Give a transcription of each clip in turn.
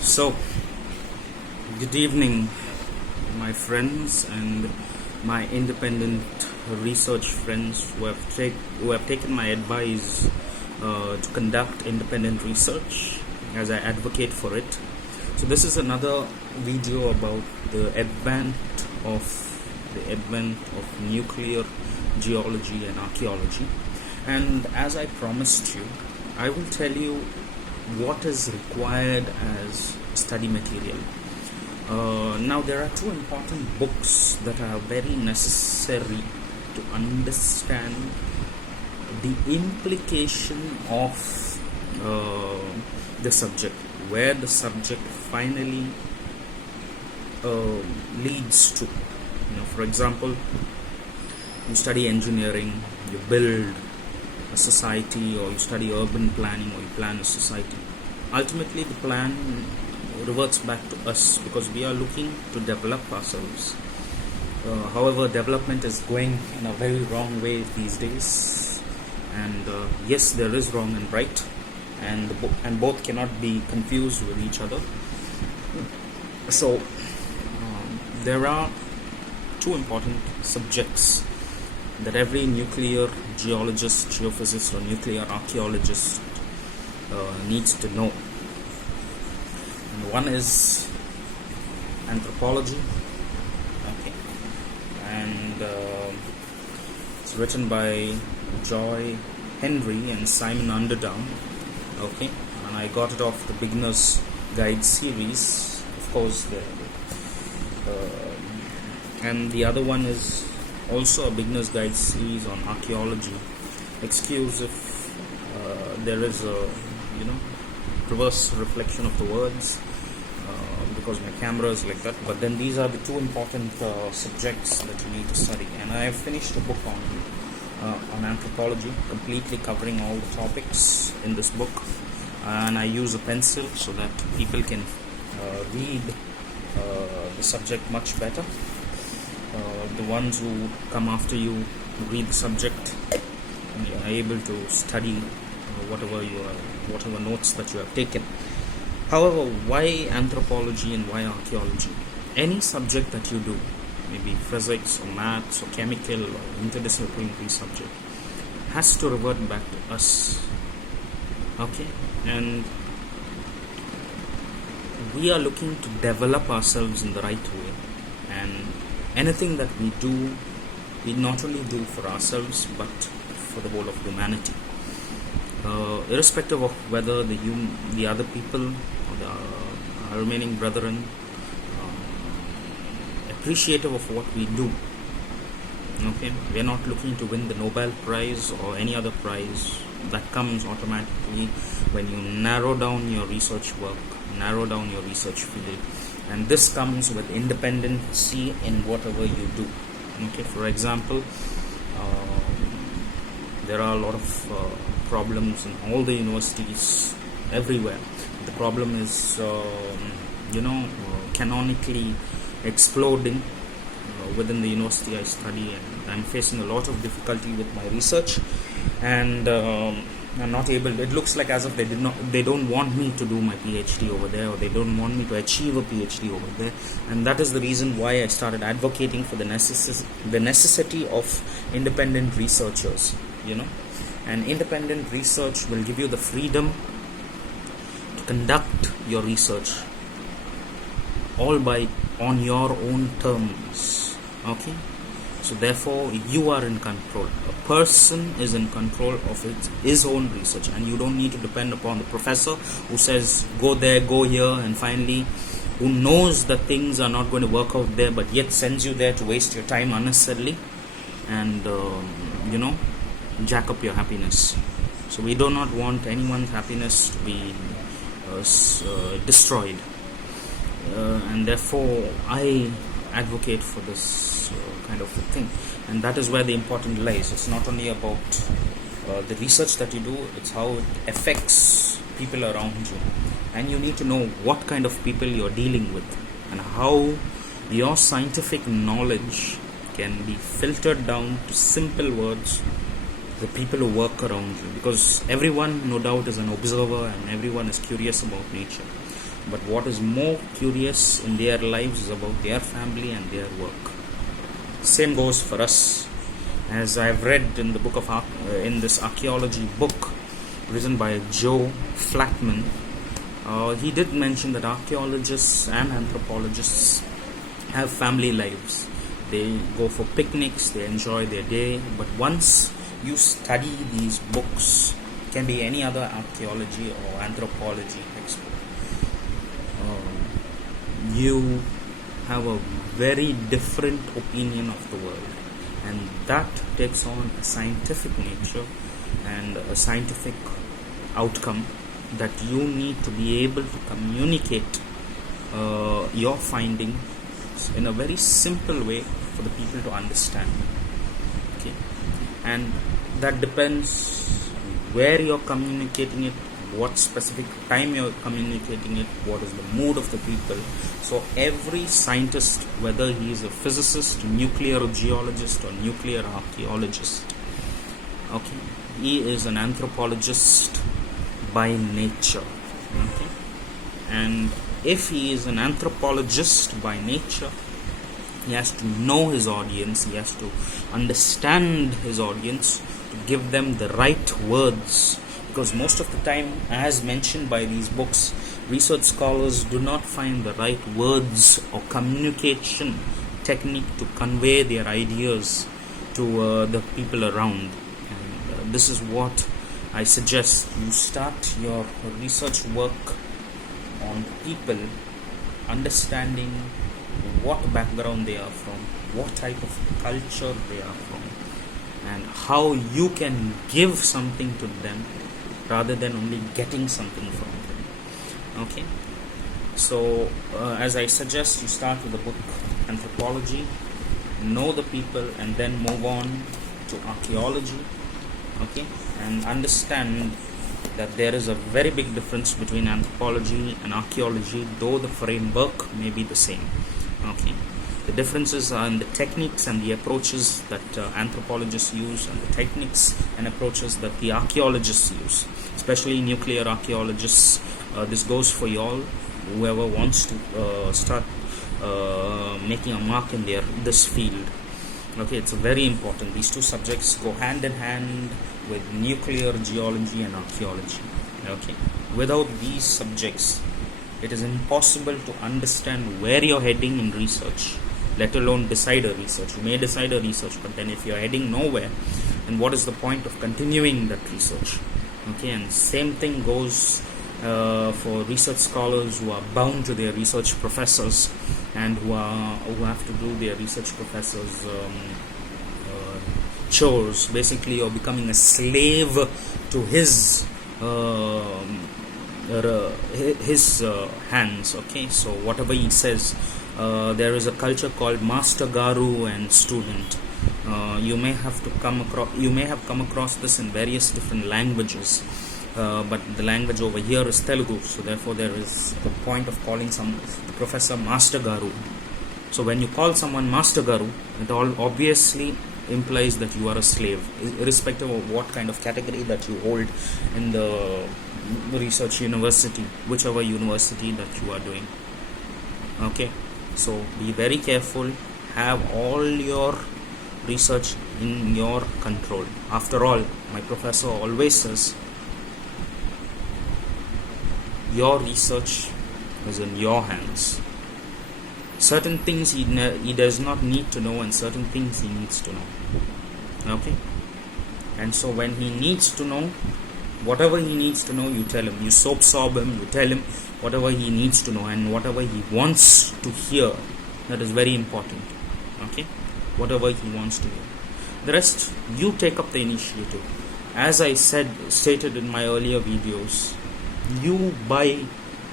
So, good evening, my friends and my independent research friends who have taken my advice to conduct independent research as I advocate for it. So, this is another video about the advent of nuclear geology and archaeology. And as I promised you, I will tell you what is required as study material. Now there are two important books that are very necessary to understand the implication of the subject, where the subject finally leads to. For example, you study engineering, you build a society, or you study urban planning, or you plan a society. Ultimately, the plan reverts back to us because we are looking to develop ourselves. However, development is going in a very wrong way these days, and yes, there is wrong and right, and both cannot be confused with each other. So there are two important subjects that every nuclear geologist, geophysicist, or nuclear archaeologist needs to know. And one is anthropology, okay, and it's written by Joy Henry and Simon Underdown, okay, and I got it off the Beginner's Guide series, of course. And the other one is also a Beginner's Guide series on archaeology. Excuse if there is a reverse reflection of the words because my camera is like that. But then these are the two important subjects that you need to study. And I have finished a book on anthropology, completely covering all the topics in this book. And I use a pencil so that people can read the subject much better. The ones who come after you read the subject and you are able to study whatever notes that you have taken. However, why anthropology and why archaeology? Any subject that you do, maybe physics or maths or chemical or interdisciplinary subject, has to revert back to us. Okay? And we are looking to develop ourselves in the right way. And anything that we do, we not only do for ourselves but for the whole of humanity. Irrespective of whether the other people or our remaining brethren appreciative of what we do. Okay, we are not looking to win the Nobel Prize or any other prize. That comes automatically when you narrow down your research work, narrow down your research field. And this comes with independency in whatever you do. Okay, for example, there are a lot of problems in all the universities everywhere. The problem is, canonically exploding within the university I study, and I'm facing a lot of difficulty with my research, and I'm not able. It looks like as if they don't want me to do my PhD over there, or they don't want me to achieve a PhD over there, and that is the reason why I started advocating for the necessity of independent researchers. And independent research will give you the freedom to conduct your research all on your own terms. Okay. So therefore, you are in control. A person is in control of his own research, and you don't need to depend upon the professor who says go there, go here, and finally who knows that things are not going to work out there, but yet sends you there to waste your time unnecessarily and jack up your happiness. So we do not want anyone's happiness to be destroyed, and therefore I advocate for this kind of a thing. And that is where the important lies. It's not only about the research that you do, it's how it affects people around you, and you need to know what kind of people you're dealing with and how your scientific knowledge can be filtered down to simple words the people who work around you, because everyone no doubt is an observer and everyone is curious about nature. but what is more curious in their lives is about their family and their work. Same goes for us. As I've read in the book of in this archaeology book written by Joe Flatman, he did mention that archaeologists and anthropologists have family lives. They go for picnics, they enjoy their day, but once you study these books, it can be any other archaeology or anthropology textbook, you have a very different opinion of the world, and that takes on a scientific nature and a scientific outcome that you need to be able to communicate your findings in a very simple way for the people to understand. Okay, and that depends where you're communicating it, what specific time you're communicating it, what is the mood of the people. So every scientist, whether he is a physicist, nuclear geologist or nuclear archaeologist, okay, he is an anthropologist by nature. Okay, and if he is an anthropologist by nature, he has to know his audience, he has to understand his audience to give them the right words, because most of the time, as mentioned by these books, research scholars do not find the right words or communication technique to convey their ideas to the people around. And this is what I suggest. You start your research work on people, understanding what background they are from, what type of culture they are from, and how you can give something to them rather than only getting something from them. Okay, so as I suggest, you start with the book Anthropology, know the people, and then move on to archaeology. Okay, and understand that there is a very big difference between anthropology and archaeology, though the framework may be the same. Okay, the differences are in the techniques and the approaches that anthropologists use, and the techniques and approaches that the archaeologists use, especially nuclear archaeologists. This goes for y'all, whoever wants to start making a mark in this field. Okay, it's very important. These two subjects go hand in hand with nuclear geology and archaeology. Okay, without these subjects, it is impossible to understand where you're heading in research, let alone decide a research. You may decide a research, but then if you're heading nowhere, then what is the point of continuing that research? Okay, and same thing goes for research scholars who are bound to their research professors and who have to do their research professors' chores. Basically, you're becoming a slave to his hands. Okay, so whatever he says, there is a culture called master guru and student. You may have come across this in various different languages, but the language over here is Telugu, so therefore there is the point of calling the professor master guru. So when you call someone master guru, it all obviously implies that you are a slave, irrespective of what kind of category that you hold in the research university, whichever university that you are doing. Okay, so be very careful, have all your research in your control. After all, my professor always says, your research is in your hands. Certain things he does not need to know, and certain things he needs to know. Okay, and so when he needs to know, whatever he needs to know, you tell him. You soap him, you tell him whatever he needs to know, and whatever he wants to hear. That is very important. Okay, whatever he wants to hear. The rest, you take up the initiative. As I stated in my earlier videos, you buy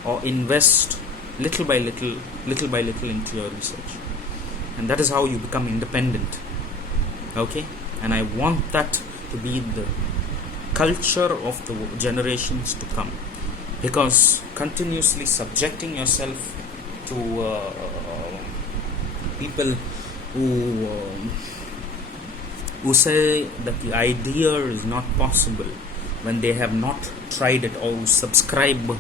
or invest little by little into your research, and that is how you become independent. Okay, and I want that to be the culture of the generations to come, because continuously subjecting yourself to people who say that the idea is not possible when they have not tried it, or who subscribe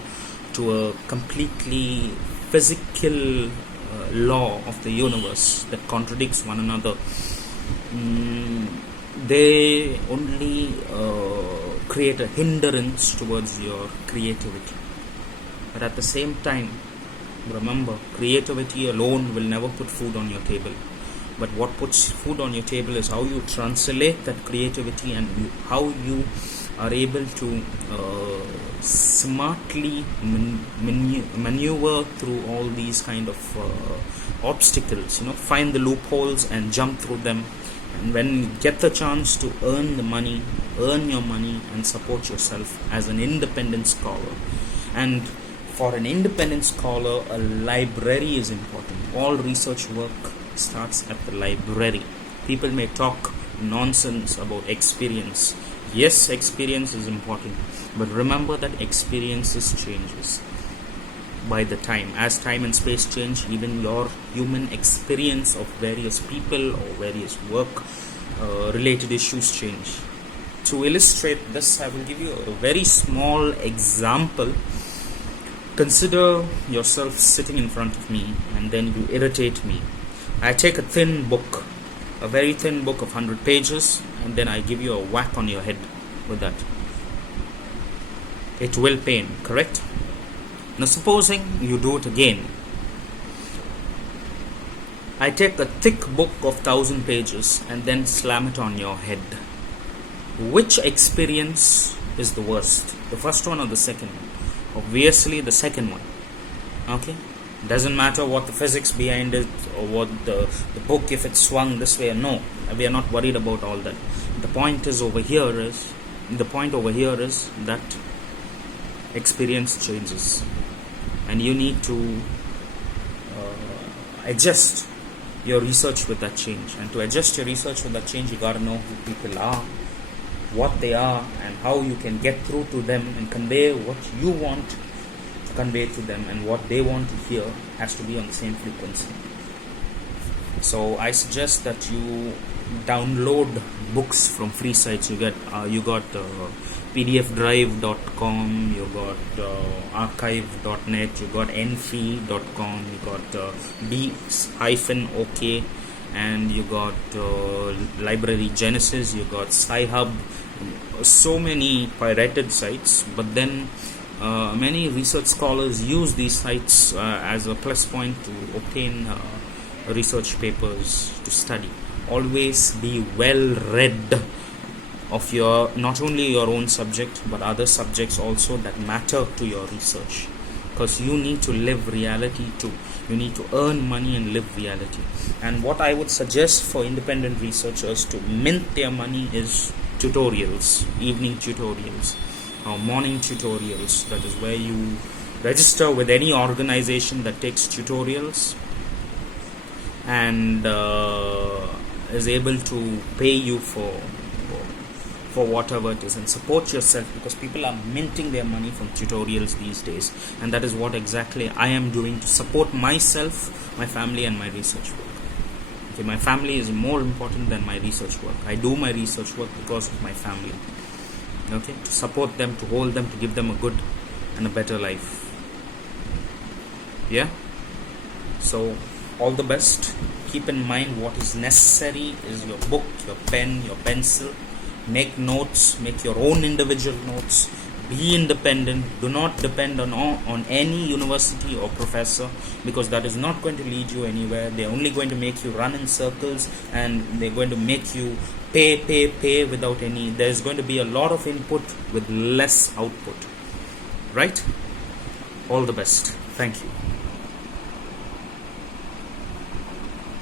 to a completely physical law of the universe that contradicts one another, they only create a hindrance towards your creativity. But at the same time, remember, creativity alone will never put food on your table. But what puts food on your table is how you translate that creativity and how you are able to smartly maneuver through all these kind of obstacles. Find the loopholes and jump through them. And when you get the chance to earn your money and support yourself as an independent scholar. And for an independent scholar, a library is important. All research work starts at the library. People may talk nonsense about experience. Yes, experience is important, but remember that experiences changes by the time. As time and space change, even your human experience of various people or various work related issues change. To illustrate this, I will give you a very small example. Consider yourself sitting in front of me and then you irritate me. I take a thin book, a very thin book of 100 pages, and then I give you a whack on your head with that. It will pain, correct? Now supposing you do it again. I take a thick book of 1000 pages and then slam it on your head. Which experience is the worst? The first one or the second one? Obviously the second one. Okay? Doesn't matter what the physics behind it or what the book, if it swung this way or no. We are not worried about all that. The point over here is that experience changes, and you need to adjust your research with that change. And to adjust your research with that change, you got to know who people are, what they are, and how you can get through to them and convey what you want to convey to them, and what they want to hear has to be on the same frequency. So I suggest that you download books from free sites. You got pdfdrive.com, you got archive.net, you got nfi.com, you got b-ok, and you got Library Genesis, you got Sci-Hub. So many pirated sites, but then many research scholars use these sites as a plus point to obtain research papers to study. Always be well read of not only your own subject but other subjects also that matter to your research, because you need to live reality too. You need to earn money and live reality. And what I would suggest for independent researchers to mint their money is tutorials, evening tutorials or morning tutorials. That is where you register with any organization that takes tutorials and is able to pay you for whatever it is, and support yourself, because people are minting their money from tutorials these days. And that is what exactly I am doing to support myself, my family and my research work. Okay, my family is more important than my research work. I do my research work because of my family. Okay, to support them, to hold them, to give them a good and a better life. Yeah. So all the best. Keep in mind what is necessary is your book, your pen, your pencil. Make notes, make your own individual notes. Be independent. Do not depend on any university or professor, because that is not going to lead you anywhere. They're only going to make you run in circles, and they're going to make you pay without any. There's going to be a lot of input with less output. Right? All the best. Thank you.